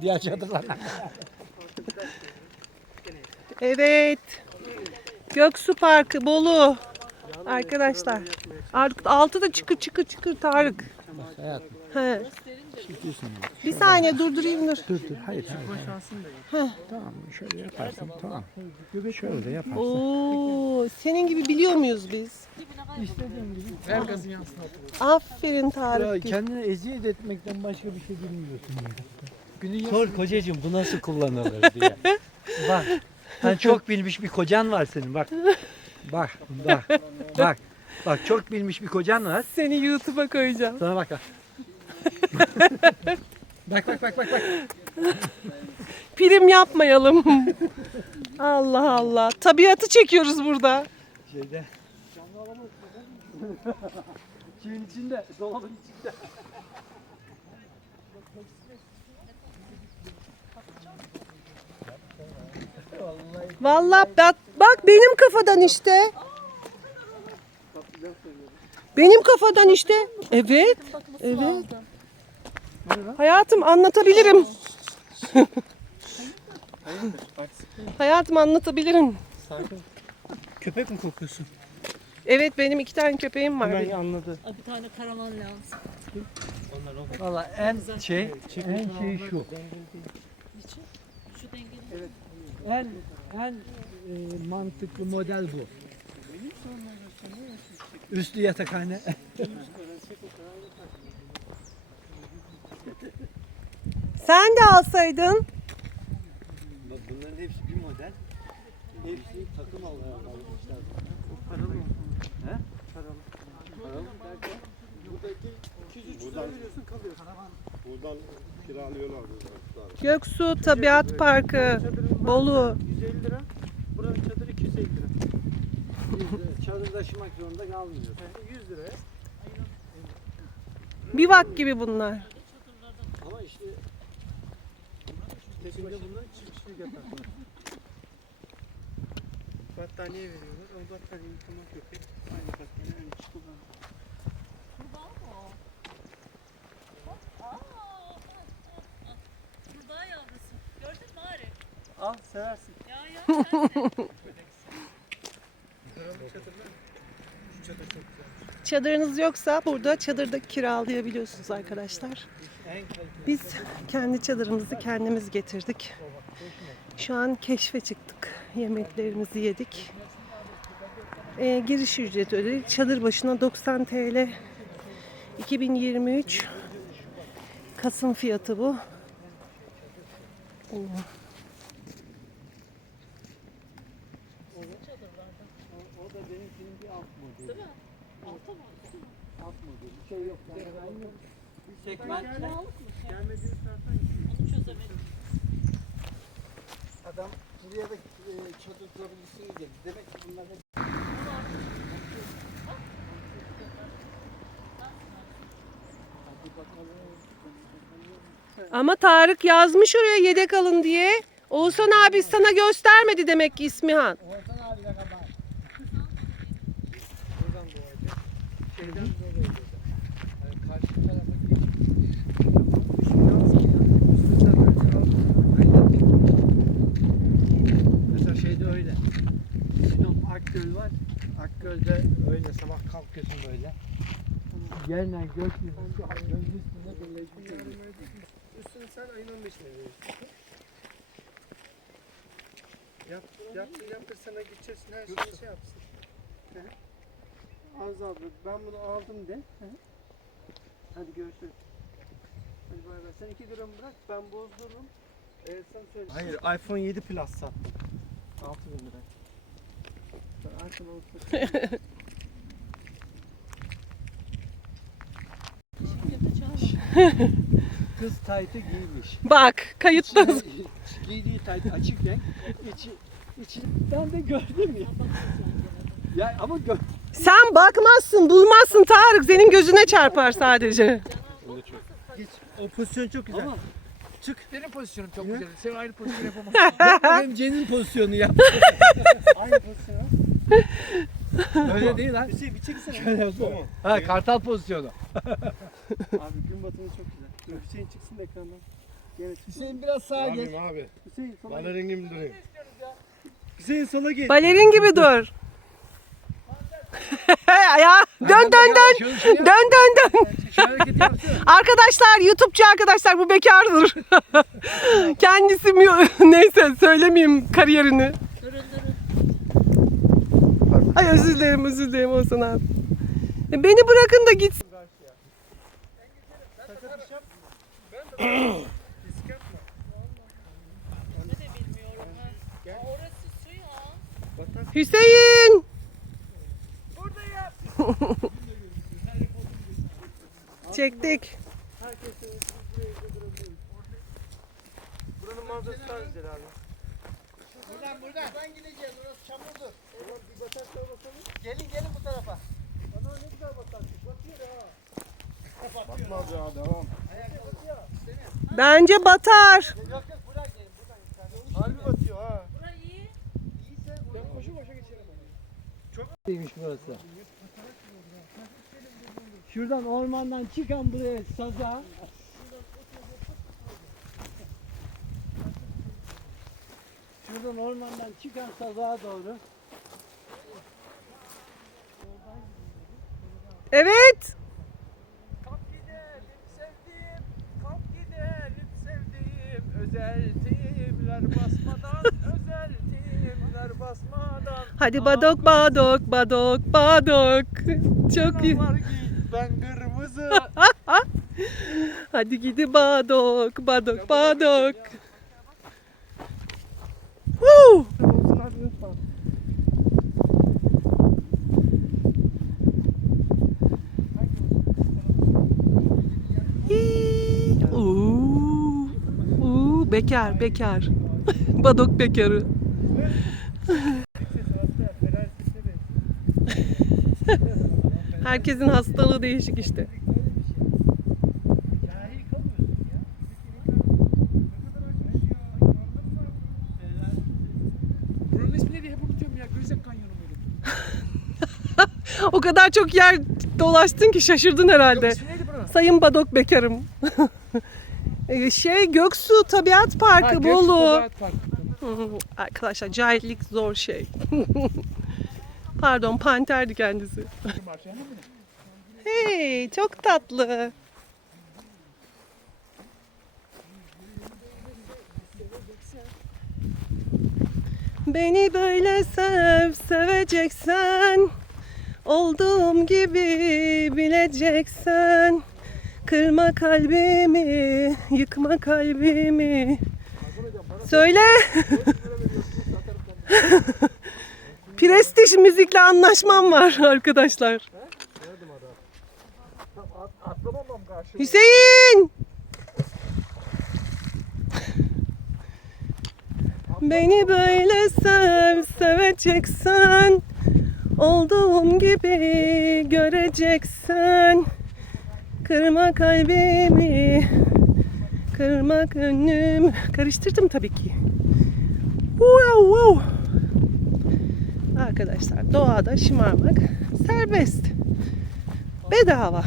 Diğer çadırlar. Evet. Göksu Parkı Bolu. Arkadaşlar. Artık altı da çıkır çıkır çıkır Tarık. Hayatım. He. Çekiyorsun. Bir saniye durdurayım dur. Dur dur. Hayır. hayır, hayır. Tamam şöyle yaparsın. Tamam. Şöyle de yaparsın. Oo, senin gibi biliyor muyuz biz? İstediğin gibi. Her gazın yansın. Aferin Tarık. kendine eziyet etmekten başka bir şey bilmiyorsun. Günü Sor kocacığım bu nasıl kullanılır diye. bak. Sen çok bilmiş bir kocan var senin bak. Bak bak bak. Bak çok bilmiş bir kocan var. Seni YouTube'a koyacağım. Sana bak. Bak bak bak bak bak. Prim yapmayalım. Allah Allah. Tabiatı çekiyoruz burada. Şeyde. Şeyin içinde, dolabın içinde. Vallahi bak, bak benim kafadan işte. Benim kafadan işte. Evet. Evet. Hayatım anlatabilirim. Hayatım anlatabilirim. Köpek mi kokuyorsun? Evet benim iki tane köpeğim var. Ben anladı. Bir tane karavan lazım. Valla en şey, en şey şu. Şu dengeli. En en e, mantıklı model bu. Üstü yatakhane. Sen de alsaydın. Bak bunların hepsi bir model. Hepsi takım almışlar. Paralı mı? He? Paralı. Paralı derken buradaki 200 lira veriyorsun kalıyor. Buradan kiralıyorlar burada. Göksu Tabiat Parkı. Bolu. 150 lira. Buranın çadırı 250 lira. 100 lira. Çadır taşımak zorunda kalmıyor. 100 liraya. Bivak gibi bunlar. Ama işte tek başına bunlar çift kişilik yatar. Battaniye veriyorlar. O battaniye yıkama köpek. Aynı battaniye aynı çıkıp Kurbağa mı o? Aa! Kurbağa yavrusu. Gördün mü Arif? Al seversin. Ya ya sen de. Çadırınız yoksa burada çadırda kiralayabiliyorsunuz arkadaşlar. Biz kendi çadırımızı kendimiz getirdik. Şu an keşfe çıktık. Yemeklerimizi yedik. Ee, giriş ücreti ödedik. Çadır başına 90 TL. 2023 Kasım fiyatı bu. Oo. O da benimkinin bir alt modeli. Değil mi? Altta mı? Alt modeli. Bir şey yok. Bir segment. Kiralık Onu çözemedim. Adam buraya da e, çadır kurabilsin dedi. Demek ki bunlar hep Hadi bakalım. Ama Tarık yazmış oraya yedek alın diye. Oğuzhan abi sana göstermedi demek ki İsmihan. Orhan abi de kadar. buradan doğacak. Şeyden dolayı burada. Yani karşı tarafa geçmiş. Mesela şeyde öyle. Sinop Akgöl var. Akgöl'de öyle sabah kalkıyorsun böyle. Yerle gökyüzü şu gölün üstünde. Üstünü sen ayın 15'ine veriyorsun. Yap, yap, yaptırsana gideceksin her şeyi şey yapsın. Hı hı. Abla ben bunu aldım de. Hı hı. Hadi görüşürüz. Hadi bay bay. Sen 2 gram bırak ben bozdururum. Ee, sen söyle. Hayır iPhone 7 Plus sattım. 6000 lira. Ben iPhone 6 Kız taytı giymiş. Bak kayıtta. İçine- Giydiği tayt açık renk. İçi, içi, ben de gördüm ya. Ya ama gör, Sen bakmazsın, bulmazsın Tarık. Senin gözüne çarpar sadece. Geç. O pozisyon çok güzel. ama Çık. Benim pozisyonum çok güzel. Sen aynı pozisyon yapamazsın. benim Cen'in pozisyonu ya. Aynı pozisyon. Öyle değil lan. Hüseyin bir çekilsene. Şöyle yapsana. Ha kartal pozisyonu. Abi gün batımı çok güzel. Hüseyin çıksın da ekrandan. Hüseyin biraz sağa geç. Abim abi. Hüseyin sola geç. Balerin gibi durayım. Hüseyin sola geç. Balerin gibi dur. ya dön dön dön. Dön dön dön. Arkadaşlar YouTube'cu arkadaşlar bu bekardır. Kendisi mi neyse söylemeyeyim kariyerini. Durun durun. Ay özür dilerim özür dilerim Oğuzhan abi. E, Beni bırakın da gitsin. Ne de bilmiyorum ben. Aa, Orası su ya. Hüseyin. Çektik. Buranın manzarası daha güzel abi. Buradan buradan. Buradan gideceğiz. Orası çamurdur. Oğlum bir batak daha basalım. Gelin gelin bu tarafa. Ana ne güzel bataklık. Batıyor ha. Batmaz ya devam. Bence batar. Yok yok buradan gelin. Buradan gidin. Harbi batıyor ha. Burası iyi. İyiyse ben koşu koşa geçerim. Çok iyiymiş burası. Şuradan ormandan çıkan buraya saza. Şuradan ormandan çıkan sazağa doğru. Evet. Özel timler basmadan, özel timler basmadan Hadi badok badok badok badok. Çok iyi. Var ben kırmızı Hadi gidi badok badok badok. Woo! Hii. Uuu. Uuu, bekar bekar. badok bekarı. Herkesin hastalığı değişik işte. O kadar çok yer dolaştın ki şaşırdın herhalde. Buranın? Sayın Badok Bekarım. Ee, şey Göksu Tabiat Parkı Bolu. Hı, Arkadaşlar cahillik zor şey. Pardon panterdi kendisi. Hey çok tatlı. Beni böyle sev seveceksen Olduğum gibi bileceksen Kırma kalbimi, yıkma kalbimi Söyle Prestij müzikle anlaşmam var arkadaşlar. Hüseyin! Beni böyle sev, seveceksen Olduğum gibi göreceksen Kırma kalbimi. Kırma gönlüm. Karıştırdım tabii ki. Wow, wow. Arkadaşlar doğada şımarmak serbest. Bedava.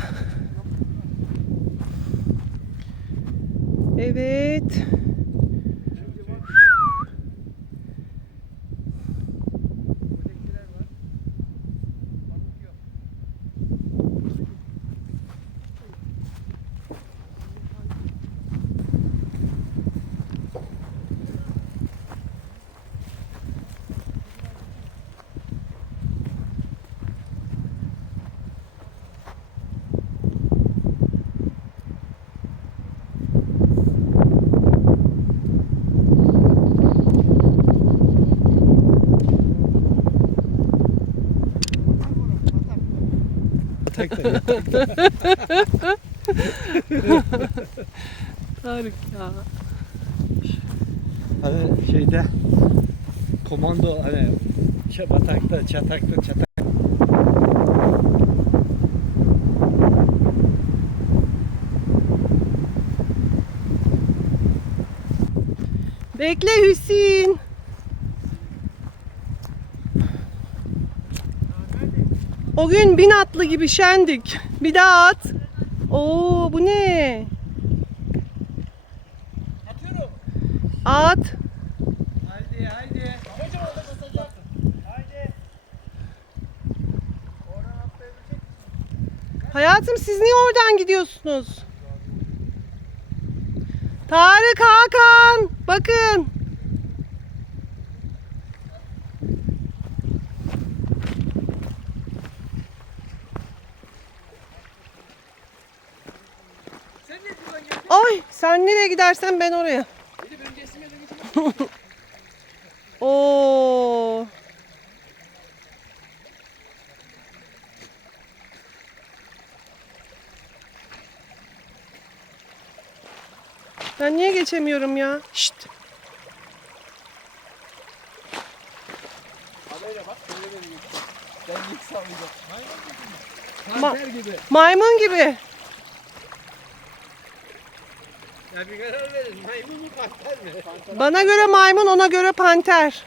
Evet. Tarık ya. Hani şeyde komando hani batakta, çatakta, çatak. Bekle Hüseyin. O gün bin atlı gibi şendik. Bir daha at. Oo bu ne? At. Haydi haydi. Hayatım siz niye oradan gidiyorsunuz? Tarık Hakan bakın. Ay sen nereye gidersen ben oraya. Oo. Ben niye geçemiyorum ya? Şşt. Ben git sallayacağım. Ma- Kanser gibi. Maymun gibi. Ya bir karar verin. Maymun mu kanser mi? Bana göre maymun, ona göre panter.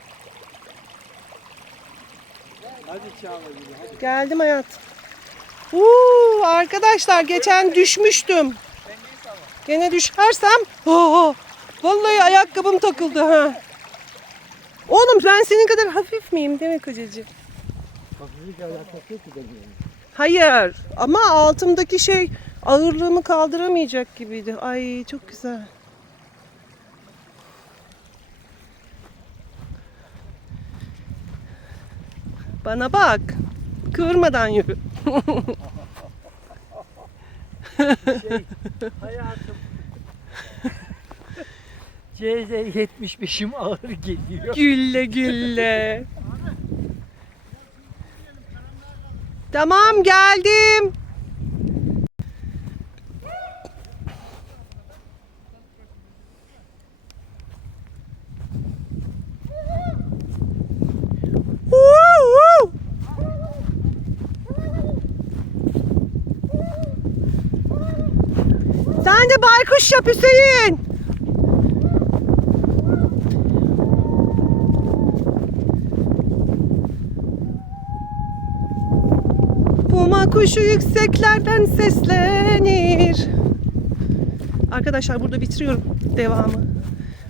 Hadi Çağla gibi. Hadi. Geldim hayat. Uuu, arkadaşlar geçen düşmüştüm. Gene düşersem, oh, vallahi ayakkabım takıldı ha. Oğlum ben senin kadar hafif miyim değil mi kocacığım? Hafiflik alakası yok ki benim. Hayır ama altımdaki şey ağırlığımı kaldıramayacak gibiydi. Ay çok güzel. Bana bak. Kıvırmadan yürü. Hayatım. CZ 75'im ağır geliyor. Gülle gülle. Tamam geldim. Woo, woo. Sen de baykuş yap Hüseyin. Puma kuşu yükseklerden seslenir. Arkadaşlar burada bitiriyorum devamı.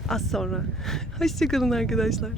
Az sonra. Hoşçakalın arkadaşlar.